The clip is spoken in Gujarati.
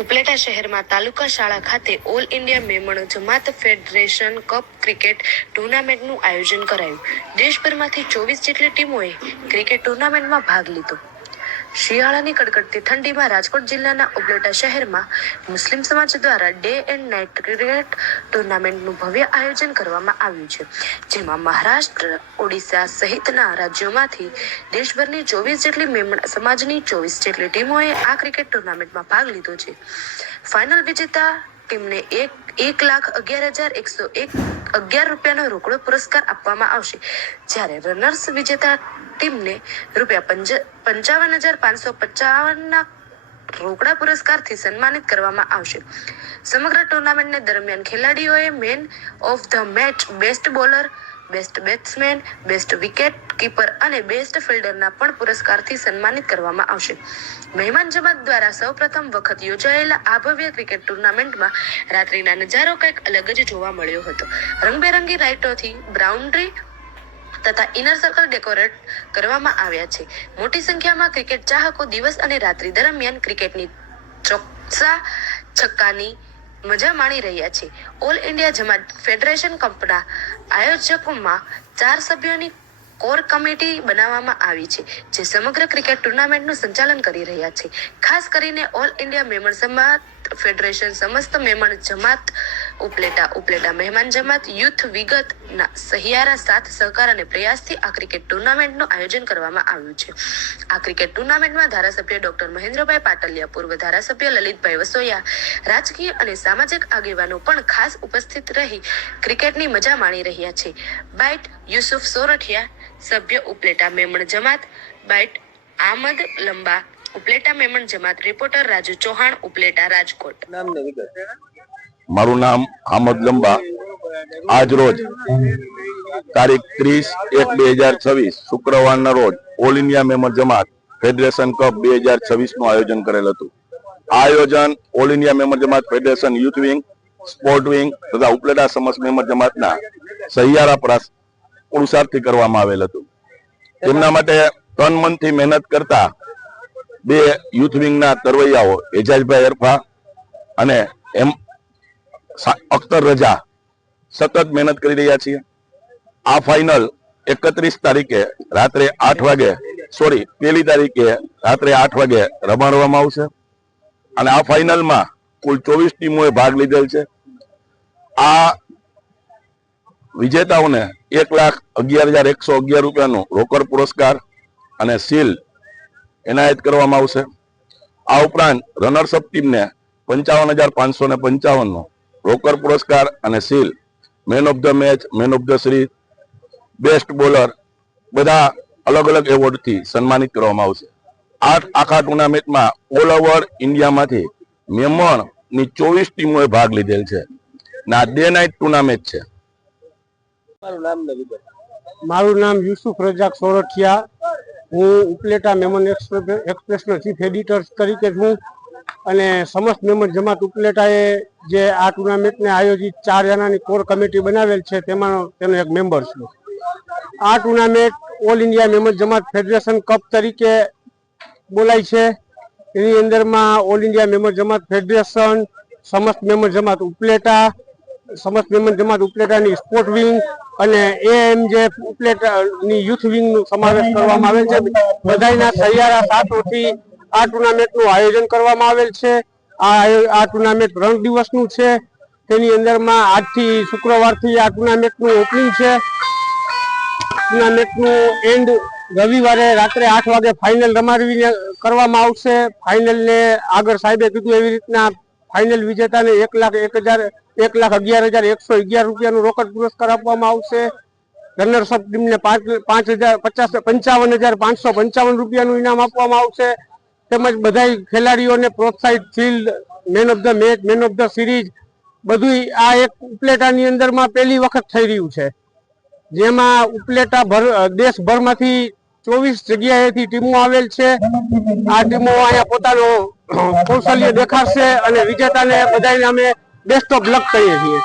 ઉપલેટા શહેરમાં તાલુકા શાળા ખાતે all India Memon Jamat federation cup cricket ટુર્નામેન્ટનું આયોજન કરાયું. દેશભરમાંથી 24 જેટલી ટીમોએ ક્રિકેટ ટુર્નામેન્ટમાં ભાગ લીધો. શિયાળાની કડકડતી ઠંડીમાં રાજકોટ જિલ્લાના ઉપલેટા શહેરમાં મુસ્લિમ સમાજ દ્વારા ડે એન્ડ નાઇટ ક્રિકેટ ટુર્નામેન્ટનું ભવ્ય આયોજન કરવામાં આવ્યું છે, જેમાં મહારાષ્ટ્ર, ઓડિશા સહિતના રાજ્યોમાંથી દેશભરની 24 જેટલી મેમણ સમાજની 24 જેટલી ટીમોએ આ ક્રિકેટ ટુર્નામેન્ટમાં ભાગ લીધો છે. ફાઇનલ વિજેતા ટીમને 1,11,111 રૂપિયાનો રોકડો પુરસ્કાર આપવામાં આવશે, જ્યારે રનર્સ વિજેતા ટીમને ₹55,555 રોકડા પુરસ્કારથી સન્માનિત કરવામાં આવશે. સમગ્ર ટુર્નામેન્ટ દરમિયાન ખેલાડીઓએ man of the match, best bowler, best batsman, best wicket keeper અને બેસ્ટ ફિલ્ડરના પણ પુરસ્કારથી સન્માનિત કરવામાં આવશે. મહેમાન જમાત દ્વારા સૌપ્રથમ વખત યોજાયેલા આ ભવ્ય ક્રિકેટ ટુર્નામેન્ટમાં રાત્રિના નજારો કંઈક અલગ જ જોવા મળ્યો હતો. રંગબેરંગી લાઇટોથી બાઉન્ડ્રી તથા ઇનર સર્કલ ડેકોરેટ કરવામાં આવ્યા છે. મોટી સંખ્યામાં ક્રિકેટ ચાહકો દિવસ અને રાત્રિ દરમિયાન ક્રિકેટની ચોકસા છક્કાની મજા માણી રહ્યા છે. ઓલ ઇન્ડિયા જમાત ફેડરેશન કપના આયોજકોમાં 4 સભ્યોની કોર કમિટી બનાવવામાં આવી છે, જે સમગ્ર ક્રિકેટ ટુર્નામેન્ટનું સંચાલન કરી રહ્યા છે. ખાસ કરીને all India Memon Jamat federation સમસ્ત મેમણ જમાત ઉપલેટા મહેમાન જમાત યુથ વિગતના સહિયારા સાથ સહકાર અને પ્રયાસથી આ ક્રિકેટ ટુર્નામેન્ટનું આયોજન કરવામાં આવ્યું છે. આ ક્રિકેટ ટુર્નામેન્ટમાં ધારાસભ્ય ડોક્ટર મહેન્દ્રભાઈ પાટલિયા, પૂર્વ ધારાસભ્ય લલિતભાઈ વસોયા, રાજકીય અને સામાજિક આગેવાનો પણ ખાસ ઉપસ્થિત રહી ક્રિકેટની મજા માણી રહ્યા છે. બાઇટ યુસુફ સોરઠિયા, સભ્ય ઉપલેટા મેમણ જમાત. બાઇટ આમદ લંબા, ઉપલેટા મેમણ જમાત. રિપોર્ટર રાજુ ચૌહાણ, ઉપલેટા, રાજકોટ. મારું નામ આમદ લંબા. આજ રોજ તારીખ 30/1/2026 શુક્રવારના રોજ all India Memon Jamat federation cup 2026 નું આયોજન કરેલ હતું. આ આયોજન all India Memon Jamat federation youth wing, sport wing તથા ઉપલેટા સમસ્ત મેમણ જમાતના સહિયારા પુરુષાર્થથી કરવામાં આવેલ હતું. તેમના માટે તન મનથી મહેનત કરતા 2 યુથ વિંગના તરવૈયાઓ એજાજભાઈ અરફા અને અખ્તર રજા સતત મહેનત કરી રહ્યા છીએ. આ ફાઇનલ 31 તારીખે રાત્રે 8 વાગે 1 તારીખે રાત્રે 8 વાગે રમાડવામાં આવશે અને આ ફાઇનલમાં કુલ 24 ટીમોએ ભાગ લીધેલ છે. આ વિજેતાઓને 1,11,111 રૂપિયાનો રોકડ પુરસ્કાર અને સીલ એનાયત કરવામાં આવશે. આ ઉપરાંત રનર્સઅપ ટીમને 55,555 નો રોકડ પુરસ્કાર અને seal, man of the match, man of the series, best bowler બધા અલગ અલગ એવોર્ડથી સન્માનિત કરવામાં આવશે. આખા ટુર્નામેન્ટમાં ઓલ ઓવર ઇન્ડિયામાંથી મેમણની 24 ટીમોએ ભાગ લીધેલ છે. ના ડે નાઇટ ટુર્નામેન્ટ છે. મારું નામ યુસુફ રજાક સોરઠિયા. હું ઉપલેટા મેમણ એક્સપ્રેસનો ચીફ એડિટર તરીકે છું અને સમસ્ત મેમણ જમાત ઉપલેટાએ જે આ ટુર્નામેન્ટને આયોજિત 4 જણાની કોર કમિટી બનાવેલ છે તેનો એક મેમ્બર છું. આ tournament all India Memon Jamat federation cup તરીકે બોલાય છે. એની અંદરમાં all India Memon Jamat federation, સમસ્ત મેમણ જમાત ઉપલેટા, સમસ્ત મેમણ જમાત ઉપલેટાની સ્પોર્ટ વિંગ અને AMJ ઉપલેટાની યુથ વિંગનો સમાવેશ કરવામાં આવેલ છે. બધાના સહિયારા સાથોથી આ ટુર્નામેન્ટનું આયોજન કરવામાં આવેલ છે. આ ટુર્નામેન્ટ 3 દિવસનું છે. તેની અંદરમાં આજથી શુક્રવારથી આ ટુર્નામેન્ટનું ઓપનિંગ છે. ટુર્નામેન્ટનું એન્ડ રવિવારે રાત્રે 8 વાગે ફાઇનલ રમાડવી કરવામાં આવશે. ફાઇનલને આગળ સાહેબે કીધું એવી રીતના ફાઇનલ વિજેતાને 1,11,111 રૂપિયાનો રોકડ પુરસ્કાર આપવામાં આવશે. રનર્સઅપ ટીમને 55,555 રૂપિયાનું ઇનામ આપવામાં આવશે. તેમજ બધા ખેલાડીઓને પ્રોત્સાહિત shield, man of the match, man of the series બધું આ એક ઉપલેટાની અંદરમાં પહેલી વખત થઈ રહ્યું છે, જેમાં ઉપલેટા દેશભરમાંથી 24 જગ્યાએથી ટીમો આવેલ છે. આ ટીમો અહીંયા પોતાનો કૌશલ્ય દેખાડશે અને વિજેતાને બધાને અમે બેસ્ટ ઓફ લક કહીએ છીએ.